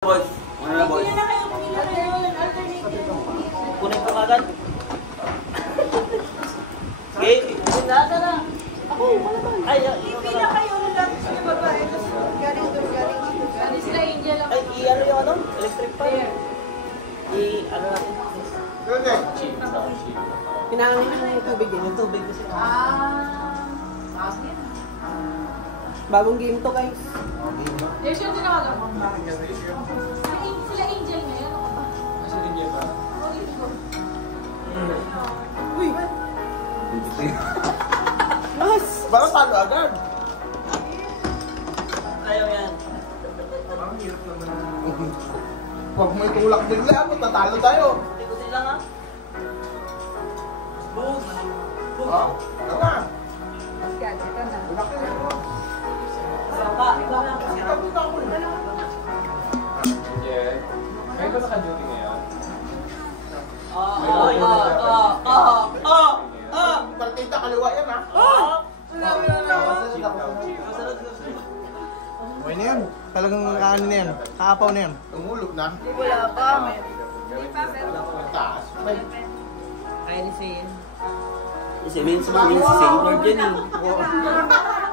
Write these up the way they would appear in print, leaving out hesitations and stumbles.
Boys, mga boys. Kunin ko agad. Okay. Nasa na. Ako, malaban. Ay, ipila kayo na lang sa babae. Tapos galing doon, galing dito. Galing sila Angel lang. Ay, i-ano yung ano? Electric fan. I-ano natin? Ganda. Pinangin yung tubig din. Yung tubig kasi. Bagong game to, guys. Yes, yun tinawagan mo. Sila Angel ngayon. Nasa Angel ba? Uy! Mas! Bakit talo agad? Ayaw yan. Ang hirap naman. Huwag mo itulak bigla, tatalo tayo. Tikutin lang ha. Boom! Ha? Ito na. Ito na. Tulak na ito. Tapos na ako eh. Yeah. Kayo ba naka-duty ngayon? Partida kaliwa yan ha. Okay na yan. Talagang ano na yan. Kaapaw na yan. Tumulog na. Wala pa. Taas. Kaya ni Sayin. Si Vince Sailor dyan eh.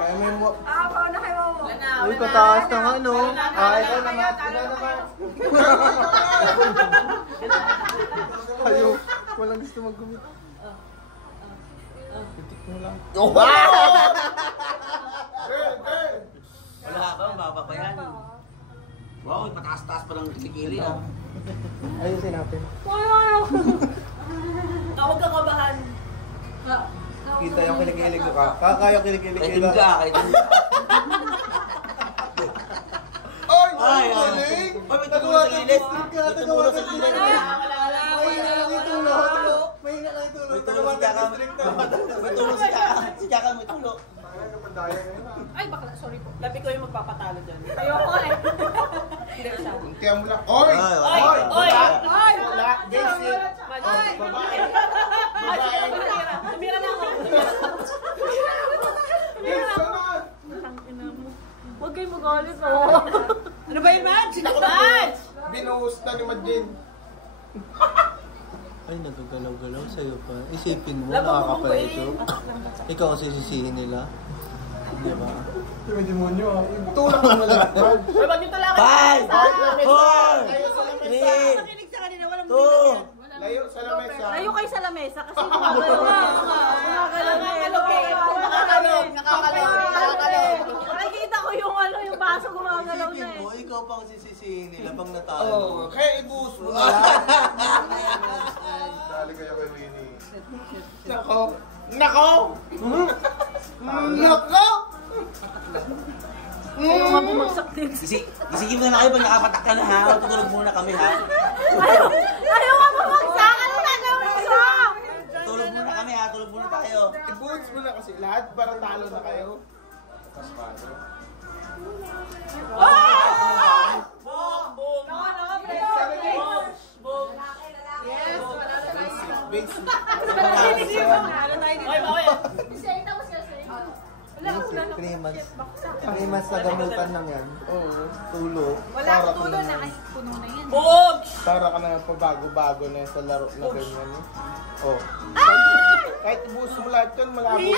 Kaya may mo... Apaw na kayo mo. Uy, kataas na nga no. Ikaw naman. Ayaw. Walang gusto mag-gumit. Pitik mo lang. Wala pa, mababa pa yan. Wow, pataas-taas pa ng kilikili ah. Ayusin natin. Huwag kang kabahan. Kita yung kilig-kilig ko ka. Kaya kilig-kilig Kaitim ka, kaitim ka. Ay! Ay, galing! Ay, may tumulo sa gilid. May tumulo sa gilid. Mahina lang yung tulo. Mahina lang yung tulo. May tulo si Chaka. May tulo si Chaka. Si Chaka may tulo. Ay, bakla. Sorry po. Labi ko yung magpapatalo dyan. Ayoko eh. Hindi siya. Kaya mo lang. Oy! Oy! Oy! Oy! Wala! Wala! Basic! Ay! Babae! Tumira na ako. Huwag kayo magalit mo. Ano ba yung match? Match! Binuhos na ni Madin. Ay, nagagalaw-galaw sa'yo pa. Isipin mo, Labang mo nakakapala ko ito. Ikaw kasi sisihin nila. Di ba? Yung demonyo ah. Tulak mo na lahat. Uy, ba't yung talakan? 5! 4! 3! Nakinig sa kanina, walang 2! Layo sa lamesa. Layo kayo sa lamesa kasi gumagalaw na. Nakakalog. Nakikita ko yung yung baso gumagalaw na Isipin eh. mo, ikaw pa kasi sisihin nila pang natalo. Oo. Kaya ibuhos mo na. Dali kayo kay Winnie. Nako! Nako! Nako! Ayaw nga bumagsak din. Isigim na kayo pag nakapatak ka na ha. Tutulog muna kami ha. Ayaw nga bumagsak! Ano gagawin ko? Tulog muna kami ha. Tulog muna tayo. Ibuhos mo na kasi lahat para talo na kayo. Yes, wala na tayo. Basic. Wala 3 months. 3 months na gamutan lang yan. Oo. Tulo. Wala akong tulo na ay puno na yan. Para ka na pabago-bago na sa laro na ganyan. Oh. Kahit ibuhos mo lahat yun, malabo din.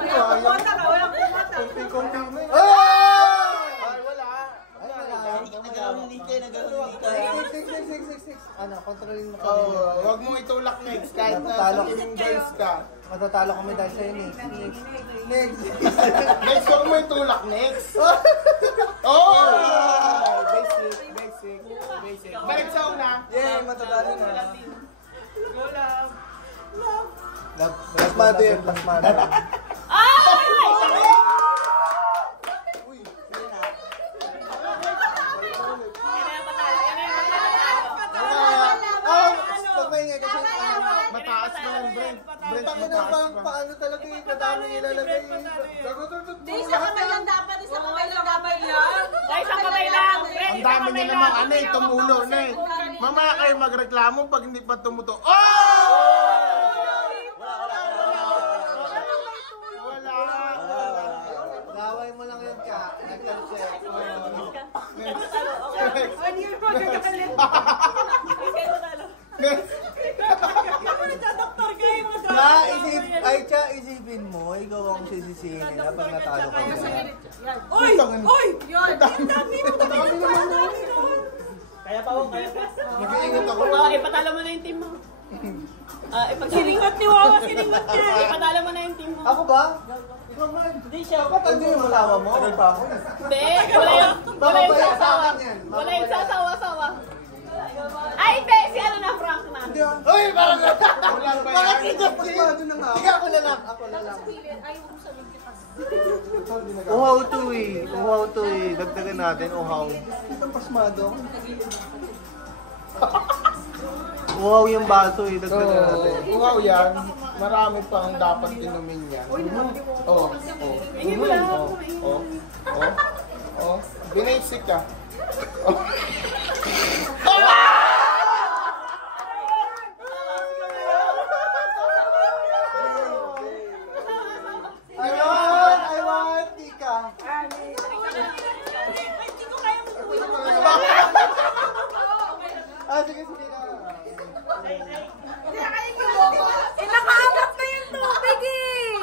Walang pumata. Kunti-kunti na yun. Ay, wala. Ay, wala. Nagalaw ng dito. Nagalaw ng dito. 6. Ano, kontrolin mo kami. Oo, wag mo itulak next kahit na Natatalo. sa team girls ka. Matatalo kami dahil sa'yo. Next. Guys, wag mo itulak next. Oh! Basic. Balik sa una. Yay, matatalo na. Go love. Plasmado yun, plasmado. Mataas na yung Brent. Brent, Tangin na mataas bang pa. paano talaga yung kadami ilalagay? Isa kamay lang dapat. Isa kamay lang dapat yan. Isang kamay lang. Ang dami niya namang ano eh, tumulo na eh. Mamaya kayo magreklamo pag hindi pa tumuto. Oh! Wala. Gaway mo lang yun ka. Nag-check. magkakalit. Ikaw matalo. Ako nagdadoktor kayo mga isipin mo, ikaw ang sisisihin nila pag natalo ka nila. Oy! Oy! Yun! Ang dami mo! Kaya pa ako, kaya pa. Nag-iingat ako. Ipatalo mo na yung team mo. Siningot ni Wawa, siningot niya. Ipatalo mo na yung team mo. Ako ba? Ikaw man. Hindi siya. Kapag din yung malawa mo. Tagal pa ako. Hindi, wala yung sasawa. Wala yung sasawa-sawa. Ay, hindi, si ano na, Frank na. Uy, parang Wala ba yan? Sige, ako na lang. Uhaw to eh. Uhaw to eh. Dagdagan natin, uhaw. Isang pasmado. Uhaw yung baso eh. Dagdagan natin. Wow yan. Marami pang dapat inumin yan. Oo. Oo. Binasik ka. I want tika. Hindi ko kaya mo. Sige na. Nakaangat na yung tubig eh!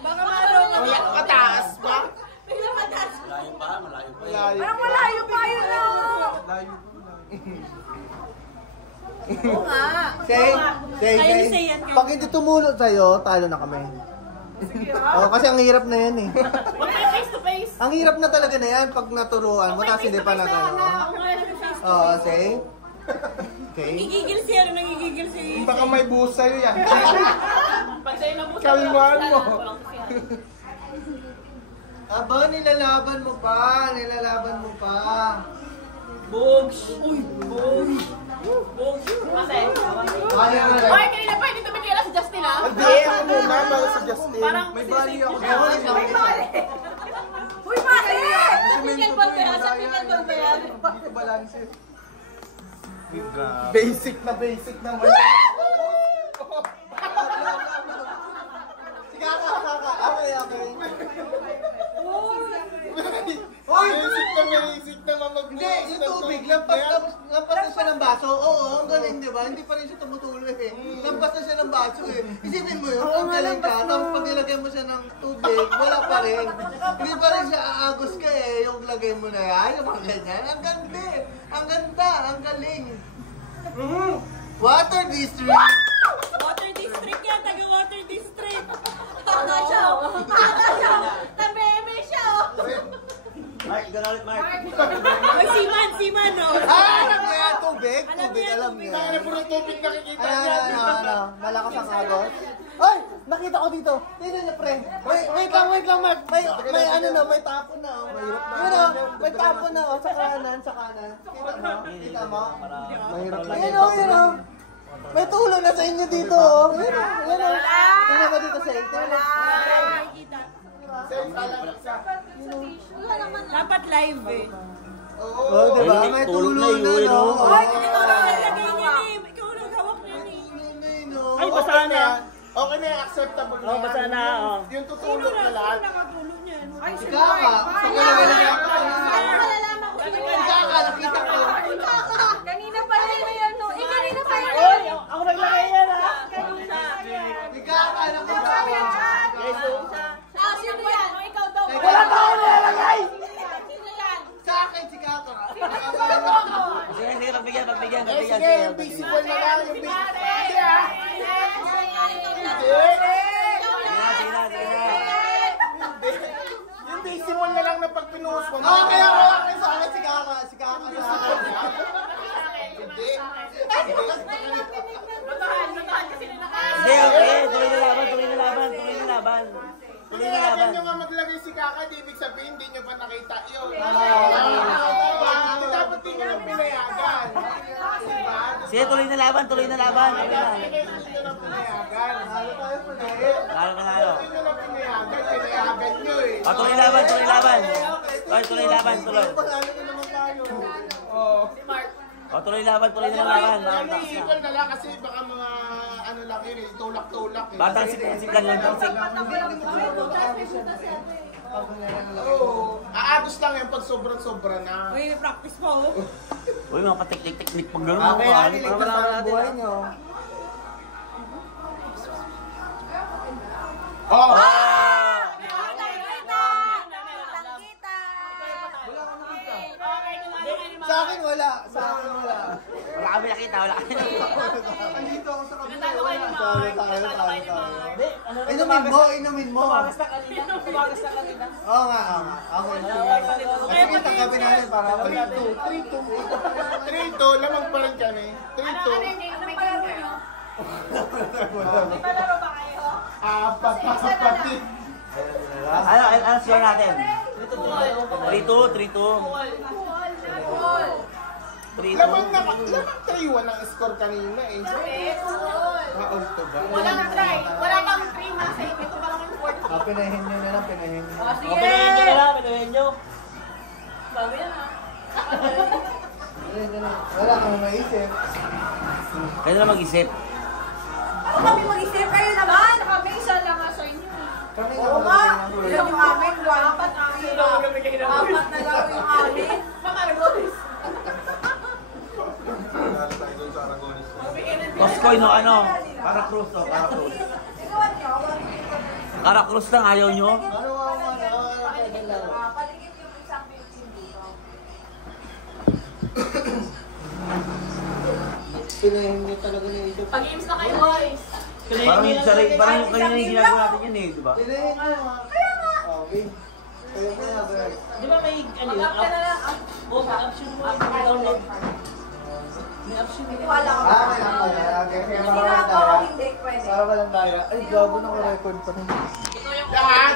Baka marunong. Wala, mataas ba? Bigla mataas. Malayo. Parang malayo pa yun no! Oo nga. Say, Kaya ni Say yan. pag hindi tumulot sa'yo, talo na kami. Oh, kasi ang hirap na yan eh. Face to face. Ang hirap na talaga na yan pag naturuan mo, tapos hindi pa na gano'n. Oo, say. Okay. Nagigigil siya, nagigigil siya. Baka may buhos sa'yo yan. Pag sa'yo na mo. Kalmahan mo. Aba, nilalaban mo pa. Nilalaban mo pa. Bogs. Uy, bogs. Bogs. Kasi. Kaya na lang. Ay, kanina pa, hindi tumigil si Justin ah. Hindi, ako muna. Para sa Justin. Parang May bali ako. Uy, bakit? Sabihin ba yan? Sabihin ba yan? Hindi ko balance. Basic na mo. Sige, kaka. Okay. Basic na mamag. Hindi, yung tubig, lampas na siya ng baso. Oo, ang galing, di ba? Hindi pa rin siya tumutuloy eh. Lampas na siya ng baso eh. Isipin mo yun, ang galing ka. Tapos pag nilagay mo siya ng tubig, wala pa rin. Hindi pa rin siya aagos ka eh. Yung lagay mo na yan, yung mga ganyan. Ang ganda eh. Ang ganda, ang galing. Water District. Water District yan, taga-Water District. Tama siya. Tabeme siya. Mark, gano'n ulit, Mark. Ay, siman, no? Alam niya yan, tubig. Alam Tubig, niya, alam tubig. niya. Kaya puro tubig nakikita Ano, niya. malakas ang agos. Ay, nakita ko dito. Tingnan niyo, pre. Wait lang, Mark. May ano na, may tapon na. Oh. Yun o, may tapon na. Oh, sa kanan. Kita mo? Mahirap na. Yun o. May tulo na sa inyo dito. Oh. Yun o. Tingnan mo dito sa inyo. Dapat live eh. Oh, diba? May tulo na, no? Ay, hindi ko na nalagay niya eh. Ikaw lang hawak niya eh. Ay, basa na. Okay na, acceptable na. Oh, basa na. Oh. Yung tutulog na lahat. Nakatulog niya. Ay, Si Kaka. malalaman ko. Kaka, nakita ko. Kanina pa rin na yan, no? Eh, kanina pa rin. Oy, ako naglagay yan ah. Si Kaka, nakita ko. Ah, sino yan? Ikaw daw. Wala pa ako nilalagay! Sino yan? Sa akin, si Kaka. Sige, pagbigyan. Sige, yung visible na lang. Yung yung visible na lang na pag pinuhos mo. Oo, kaya wala kayo sa akin, si Kaka. Si Kaka sa akin. Hindi. Batahan kasi nilakay. Hindi, okay. Tuloy na laban. Kailangan nyo nga maglagay si Kaka, di ibig sabihin, hindi nyo pa nakita yun. Diba? Dapat din nyo lang pinayagan. Diba? Sige, tuloy na laban. Dapat din nyo lang pinayagan. Lalo ka lalo. Dapat din nyo lang pinayagan nyo eh. O, tuloy laban. Oy, tuloy laban. O, tuloy laban. Naisipan na lang kasi baka mga ano lang yun eh, tulak-tulak eh. Batang sip lang yung sip. Oo. Aagos lang yan pag sobrang-sobra na. Uy, practice mo. Uy, mga pateknik-teknik pag gano'n. Okay, mga Ali, ligtas ang buhay nyo. Oh! Sa akin wala. Sa akin wala. Wala kami nakita, wala kami nakita. Andito ako sa kabila. Talo. Hindi, ano rin Inumin mo. tumagas na kanina. Tumagas na kanina. Oo nga. Okay. Sige, tangkapin natin para 3-2, lamang pa rin kami. 3-2. Palaro ba kayo? Apat na kapatid. Ano score natin? 3-2. 3-2. Lamang 3-1 ang score kanina eh. Maulto ba? Walang try. Wala pang 3 mas eh. Ito pa lang yung 4. Pinahin nyo na lang. Sige! Pinahin nyo na lang, pinahin nyo. Bago yan ha. Wala kang maisip. Kaya na mag-isip. Ako kami mag-isip kayo naman. Kami isa lang nga sa inyo. Kami Oo nga. Yung amin, apat na lang yung amin. Makaragos. Koskoy no ano? Caracruz to, Caracruz. Caracruz lang, ayaw nyo? Ano Paligid yung isang building dito. Pinahin nyo talaga na isip. Pag-games na kayo, boys. Parang yung parang yung kanina yung ginagawa natin yun eh, di ba? Pinahin nyo. Okay. Kaya ba? Di ba may ano yun? Mag-up ka na lang. Oh, may option mo yung download. May option mo. Wala ka. May lang pala. Okay, kaya Sino para ako? walang Hindi, pwede. Para walang daya. Ay, gago na ko record pa rin. Ito yung Lahat?